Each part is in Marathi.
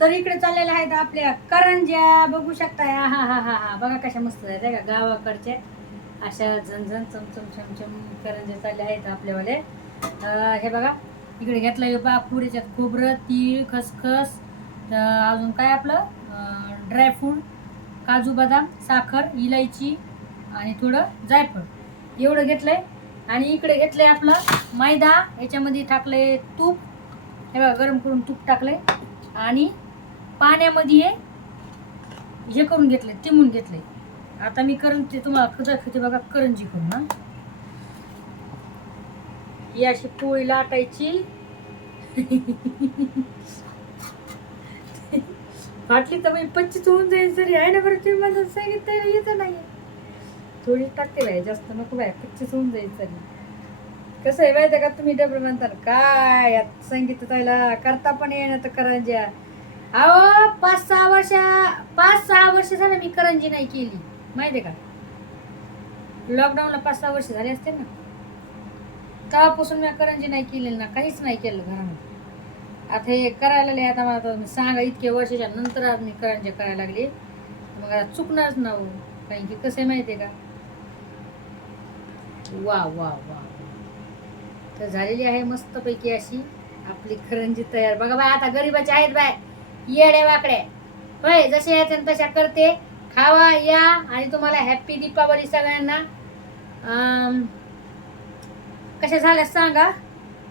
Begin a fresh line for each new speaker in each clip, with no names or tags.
तर इकडे चाललेल्या आहेत आपल्या करंज्या. बघू शकताय. हा हा हा हा. बघा कशा मस्त आहेत आहे का गावाकडच्या अशा झणझण चमचम चमचम करंज्या चालल्या आहेत आपल्यावाले हे बघा. इकडे घेतलं बा याच्यात खोबरं तीळ खसखस. अजून काय आपलं? ड्रायफ्रूट काजू बदाम साखर इलायची आणि थोडं जायफळ. एवढं घेतलंय. आणि इकडे घेतलंय आपलं मैदा. याच्यामध्ये टाकलंय तूप. हे बघा गरम करून तूप टाकलंय. आणि पाण्यामध्ये हे हे करून घेतलंय तिमून घेतलंय. आता मी करून ते तुम्हाला दाखवते बघा करंजी करून ना ही अशी पोळी लाटायची. फाटली तर मी पच्चीस होऊन जाईल जरी आहे ना बरं तुम्ही माझं सांगितलं येतं नाही. थोडी टाकते बाय जास्त नको बाय पच्चीस होऊन जाईल तरी कसं आहे माहिती आहे का तुम्ही डबल म्हणता काय सांगितलं त्याला करता पण येणं तर करंज्या अहो पाच सहा वर्ष पाच सहा वर्ष झालं मी करंजी नाही केली. माहिती आहे का? लॉकडाऊनला पाच सहा वर्ष झाले असते ना. तेव्हापासून मी करंजी नाही केलेली ना काहीच नाही केलं घरामध्ये. आता हे करायला लागले आता मला सांगा इतक्या वर्षाच्या नंतर आज मी करंजी करायला लागली. मग आता चुकणारच ना हो कारण की कसं आहे माहिती आहे का वा वा वा तर झालेली आहे मस्तपैकी अशी आपली करंजी तयार. बघा बाय आता गरीबाची आहेत बाय. येडे वाकडे. होय जसे आहेत तशा करते. खावा या आणि तुम्हाला हॅप्पी दीपावली सगळ्यांना. कशा झाल्या सांगा.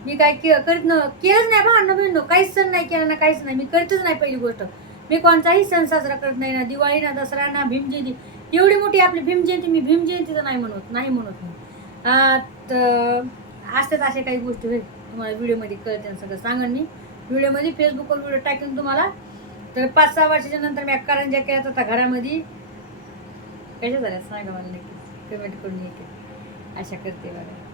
मी काय के- करीत न केलंच नाही भांडणं बिंडणं काहीच सण नाही केला ना काहीच नाही. मी करतच नाही पहिली गोष्ट. मी कोणताही सण साजरा करत नाही ना. दिवाळी ना दसरा ना भीमजयंती. एवढी मोठी आपली भीमजयंती मी भीमजयंतीचं नाही म्हणत नाही म्हणत मी. तर असतात अशा काही गोष्टी होईल तुम्हाला व्हिडिओमध्ये कळते सगळं सांगन मी. व्हिडिओमध्ये फेसबुकवर व्हिडिओ टाकेन तुम्हाला. तर पाच सहा वर्षाच्या नंतर मी करंज्या केला होता घरामध्ये कशा झाल्या? सांगा मला नक्कीच कमेंट करून येते अशा करते बघा.